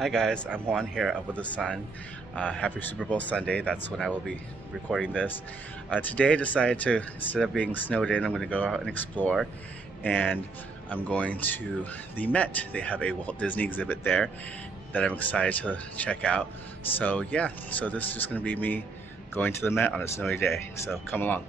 Hi guys, I'm Juan here up with the sun. Happy Super Bowl Sunday. That's when I will be recording this. Today I decided to, instead of being snowed in, I'm going to go out and explore. And I'm going to the Met. They have a Walt Disney exhibit there that I'm excited to check out. So yeah, so this is just going to be me going to the Met on a snowy day. So come along.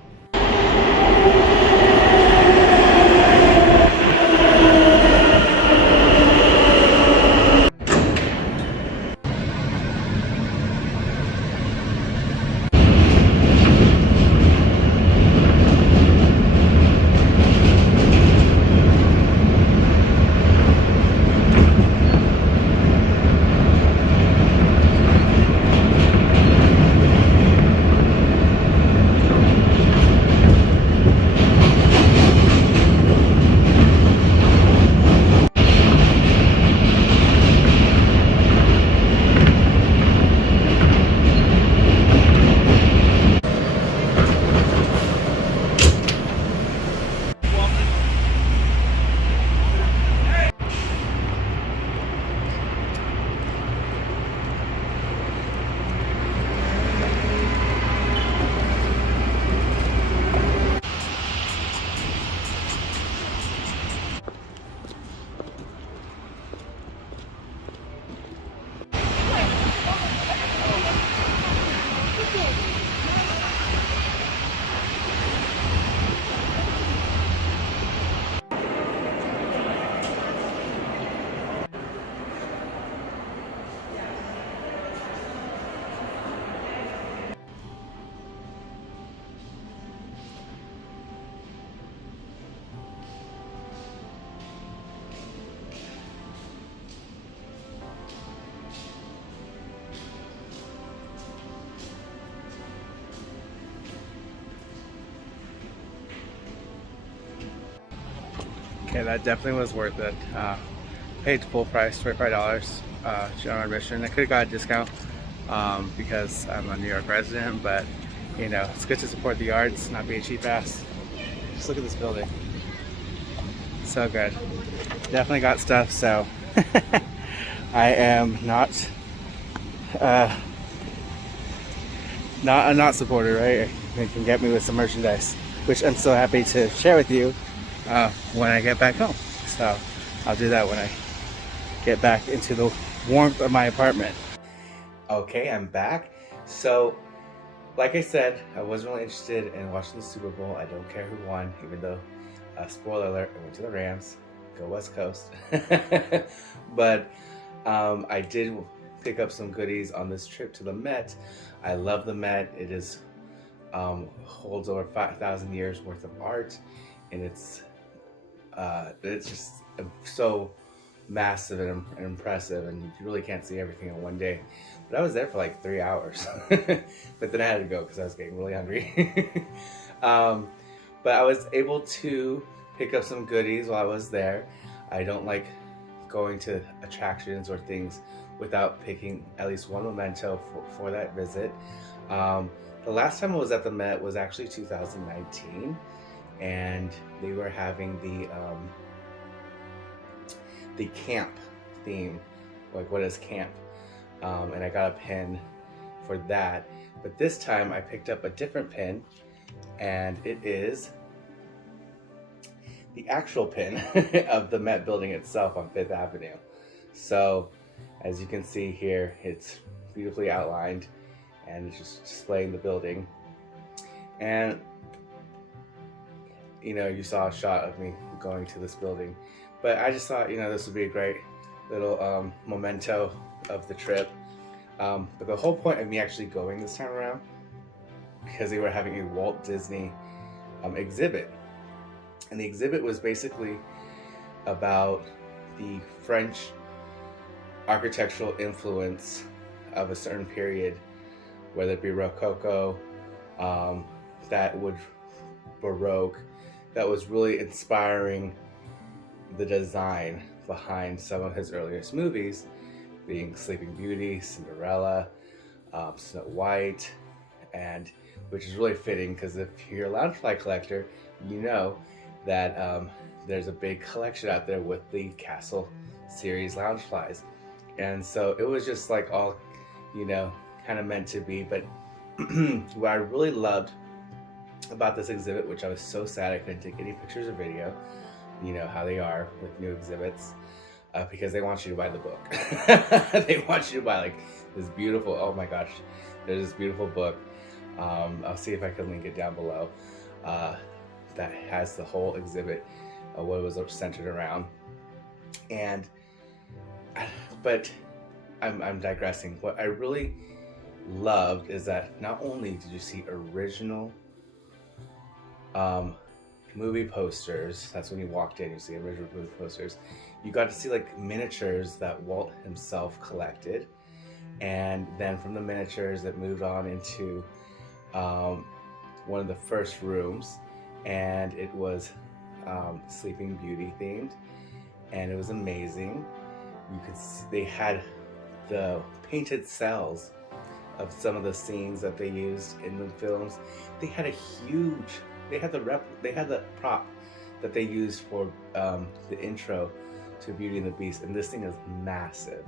Okay, that definitely was worth it. Paid full price, $25 general admission. I could have got a discount because I'm a New York resident, but you know, it's good to support the arts, not be a cheap ass. Just look at this building. So good. Definitely got stuff, so I am not a not supporter, right? You can get me with some merchandise, which I'm so happy to share with you when I get back home. So I'll do that when I get back into the warmth of my apartment. Okay, I'm back. So, like I said, I wasn't really interested in watching the Super Bowl. I don't care who won, even though, spoiler alert, I went to the Rams. Go West Coast. But I did pick up some goodies on this trip to the Met. I love the Met. It is holds over 5,000 years worth of art, and it's just so massive and impressive, and you really can't see everything in one day. But I was there for like 3 hours, but then I had to go because I was getting really hungry. But I was able to pick up some goodies while I was there. I don't like going to attractions or things without picking at least one memento for that visit. The last time I was at the Met was actually 2019, and they were having the camp theme, like what is camp, and I got a pin for that. But this time I picked up a different pin, and it is the actual pin of the Met building itself on 5th Avenue. So as you can see here, it's beautifully outlined and it's just displaying the building. And you know, you saw a shot of me going to this building, but I just thought, you know, this would be a great little memento of the trip. But the whole point of me actually going this time around, because they were having a Walt Disney exhibit. And the exhibit was basically about the French architectural influence of a certain period, whether it be Rococo, that would Baroque, that was really inspiring the design behind some of his earliest movies, being Sleeping Beauty, Cinderella, Snow White, and which is really fitting because if you're a Loungefly collector, you know that there's a big collection out there with the Castle series Loungeflies. And so it was just like all, you know, kind of meant to be. But what I really loved about this exhibit, which I was so sad I couldn't take any pictures or video, you know how they are with new exhibits, because they want you to buy the book. They want you to buy like this beautiful, oh my gosh, there's this beautiful book. I'll see if I can link it down below, that has the whole exhibit, what it was centered around. And but I'm digressing. What I really loved is that not only did you see original movie posters, that's when you walked in, you see original movie posters, you got to see like miniatures that Walt himself collected. And then from the miniatures it moved on into one of the first rooms, and it was Sleeping Beauty themed, and it was amazing. You could see they had the painted cells of some of the scenes that they used in the films. They had a huge, they had the prop that they used for the intro to Beauty and the Beast, and this thing is massive.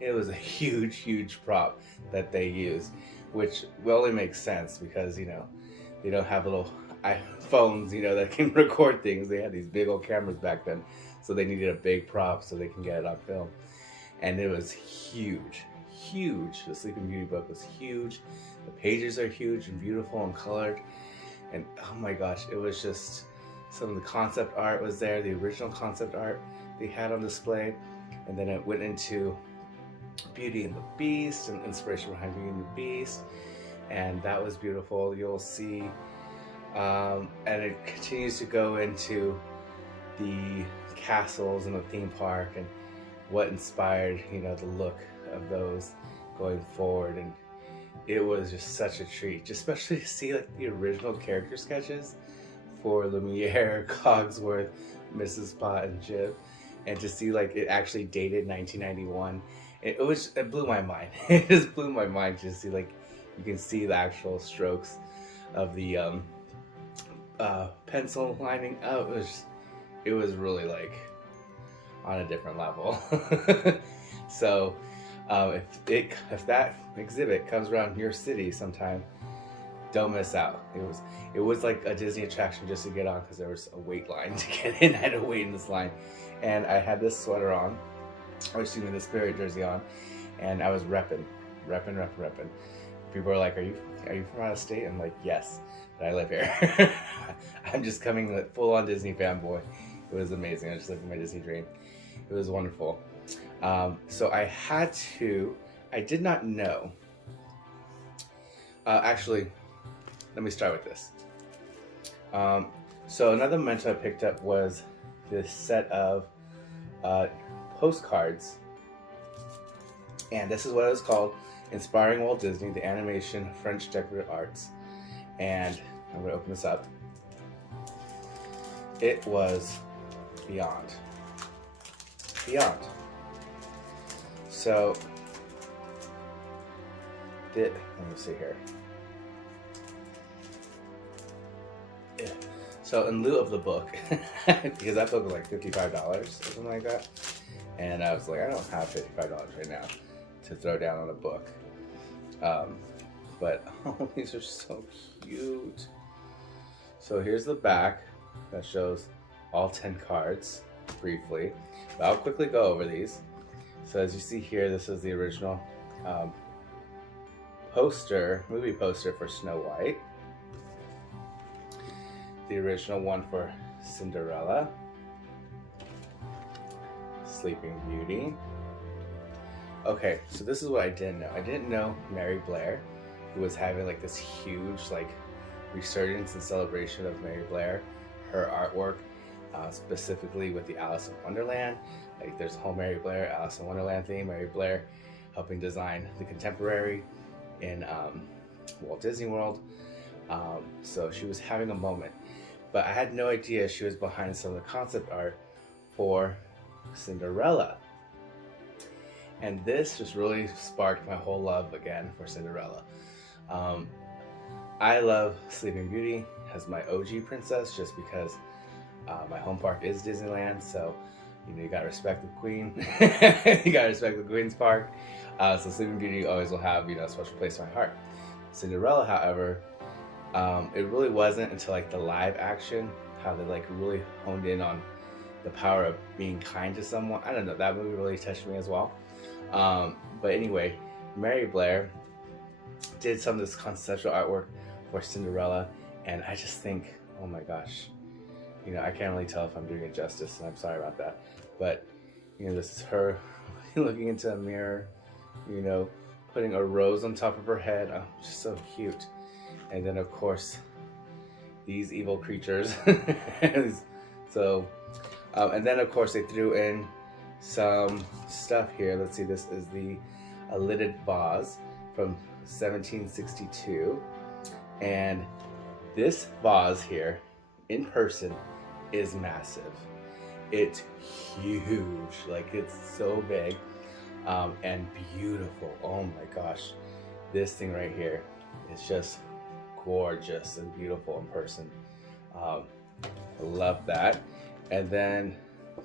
It was a huge prop that they used, which only makes sense because, you know, they don't have little iPhones, you know, that can record things. They had these big old cameras back then, so they needed a big prop so they can get it on film. And it was huge. The Sleeping Beauty book was huge. The pages are huge and beautiful and colored. And oh my gosh, it was just, some of the concept art was there, the original concept art they had on display. And then it went into Beauty and the Beast and inspiration behind Beauty and the Beast. And that was beautiful. You'll see, and it continues to go into the castles and the theme park and what inspired, you know, the look of those going forward. And it was just such a treat, especially to see like the original character sketches for Lumiere, Cogsworth, Mrs. Pot, and Jib, and to see like it actually dated 1991. It blew my mind. It just blew my mind to see like you can see the actual strokes of the pencil lining. Oh, it was really like on a different level. So if that exhibit comes around your city sometime, don't miss out. It was like a Disney attraction just to get on, because there was a wait line to get in. I had to wait in this line, and I had this sweater on, or excuse me, the Spirit jersey on, and I was repping. People are like, are you from out of state? I'm like, yes, but I live here. I'm just coming like full on Disney fanboy. It was amazing. I was just living my Disney dream. It was wonderful. So I did not know. Actually, let me start with this. So another memento I picked up was this set of postcards. And this is what it was called: Inspiring Walt Disney, the Animation French Decorative Arts. And I'm going to open this up. It was beyond. So, let me see here. Yeah. So in lieu of the book, because that book was like $55 or something like that, and I was like, I don't have $55 right now to throw down on a book. But oh, these are so cute. So here's the back that shows all 10 cards briefly, but I'll quickly go over these. So as you see here, this is the original movie poster for Snow White, the original one for Cinderella, Sleeping Beauty. Okay, so this is what I didn't know. I didn't know Mary Blair, who was having like this huge like resurgence and celebration of Mary Blair, her artwork, specifically with the Alice in Wonderland. Like there's a whole Mary Blair, Alice in Wonderland theme. Mary Blair helping design the contemporary in Walt Disney World. So she was having a moment, but I had no idea she was behind some of the concept art for Cinderella. And this just really sparked my whole love again for Cinderella. I love Sleeping Beauty as my OG princess, just because my home park is Disneyland. So You know, you gotta respect the queen. You gotta respect the queen's park. So Sleeping Beauty always will have, you know, a special place in my heart. Cinderella, however, it really wasn't until like the live action, how they like really honed in on the power of being kind to someone. I don't know, that movie really touched me as well. But anyway, Mary Blair did some of this conceptual artwork for Cinderella, and I just think, oh my gosh, you know, I can't really tell if I'm doing it justice, and I'm sorry about that. But, you know, this is her looking into a mirror, you know, putting a rose on top of her head. Oh, just so cute. And then, of course, these evil creatures. So, and then, of course, they threw in some stuff here. Let's see, this is a lidded vase from 1762. And this vase here, in person, is massive. It's huge, like it's so big, and beautiful. Oh my gosh, this thing right here is just gorgeous and beautiful in person. I love that. And then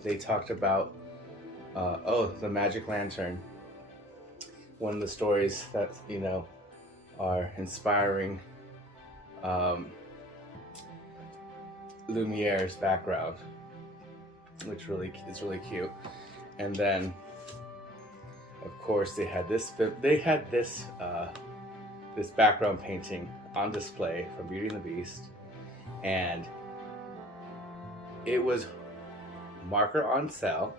they talked about the magic lantern. One of the stories that, you know, are inspiring Lumiere's background, which really is really cute. And then, of course, they had this this background painting on display from Beauty and the Beast, and it was marker on sale.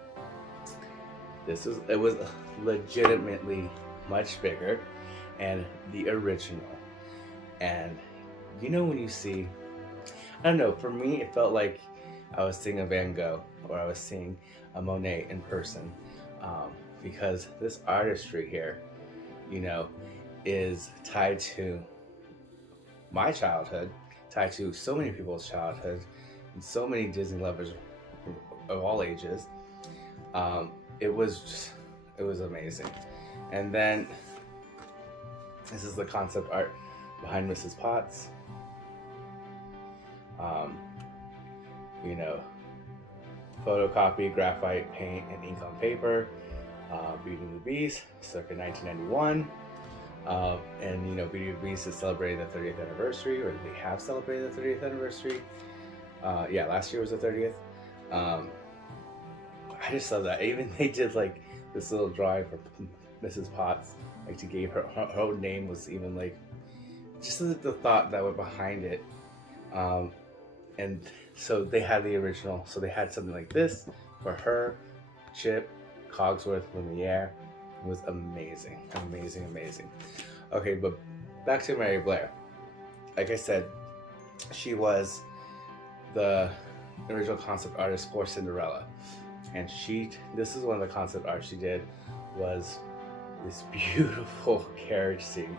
It was legitimately much bigger, and the original. And you know, when you see, I don't know, for me it felt like I was seeing a Van Gogh or I was seeing a Monet in person, because this artistry here, you know, is tied to my childhood, tied to so many people's childhood, and so many Disney lovers of all ages. It was amazing. And then this is the concept art behind Mrs. Potts. You know, photocopy, graphite, paint, and ink on paper. Beauty and the Beast, circa 1991. And you know, Beauty and the Beast is celebrating the 30th anniversary, or they have celebrated the 30th anniversary. Yeah, last year was the 30th. I just love that. Even they did like this little drawing for Mrs. Potts, like to give her own name was even like just the thought that went behind it. And so they had the original. So they had something like this for her, Chip, Cogsworth, Lumiere. It was amazing, amazing, amazing. Okay, but back to Mary Blair. Like I said, she was the original concept artist for Cinderella. And this is one of the concept art she did, was this beautiful carriage scene.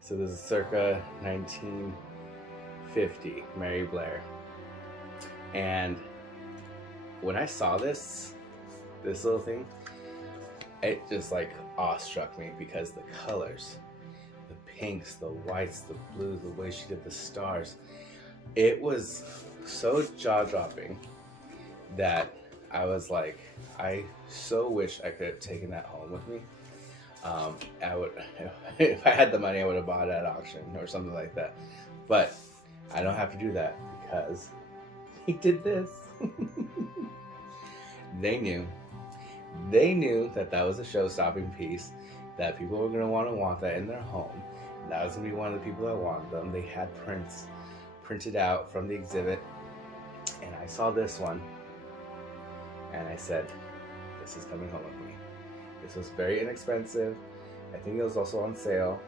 So this is circa 1950, Mary Blair. And when I saw this little thing, it just like awestruck me, because the colors, the pinks, the whites, the blues, the way she did the stars, it was so jaw-dropping that I was like, I so wish I could have taken that home with me. I would, if I had the money, I would have bought it at auction or something like that. But I don't have to do that because he did this. They knew that that was a show-stopping piece, that people were going to want that in their home. And that was going to be one of the people that wanted them. They had prints printed out from the exhibit, and I saw this one, and I said, this is coming home with me. This was very inexpensive. I think it was also on sale.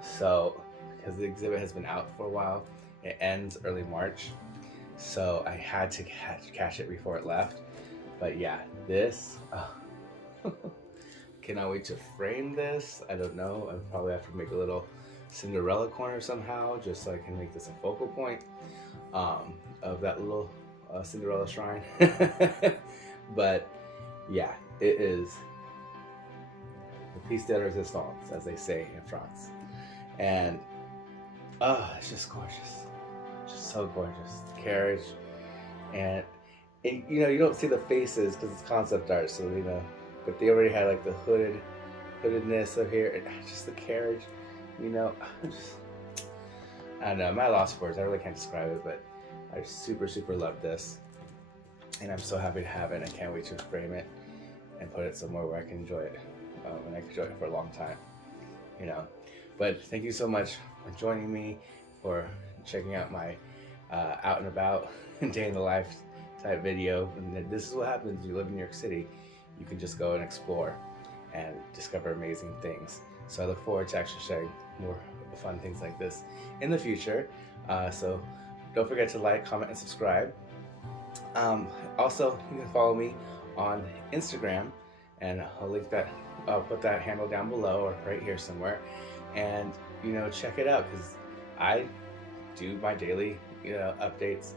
So, because the exhibit has been out for a while, it ends early March. So I had to cash it before it left. But yeah, this, cannot wait to frame this. I don't know, I'll probably have to make a little Cinderella corner somehow, just so I can make this a focal point of that little Cinderella shrine. But yeah, it is the piece de resistance, as they say in France. And it's just gorgeous. Just so gorgeous. The carriage. And and you don't see the faces because it's concept art, so but they already had like the hoodedness of here, and just the carriage, you know. Just, I don't know, I'm at a loss for words. I really can't describe it, but I super love this, and I'm so happy to have it. And I can't wait to frame it and put it somewhere where I can enjoy it, and I can enjoy it for a long time, you know. But thank you so much for joining me, for checking out my out and about day in the life type video. And this is what happens when you live in New York City. You can just go and explore and discover amazing things. So I look forward to actually sharing more fun things like this in the future. So don't forget to like, comment, and subscribe. Also, you can follow me on Instagram, and I'll put that handle down below or right here somewhere. And check it out, because I do my daily updates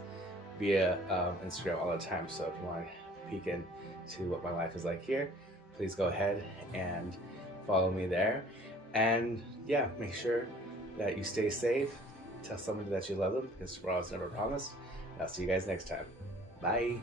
via Instagram all the time. So if you want to peek into what my life is like here, please go ahead and follow me there. And yeah, make sure that you stay safe. Tell somebody that you love them, because tomorrow's never promised. I'll see you guys next time. Bye.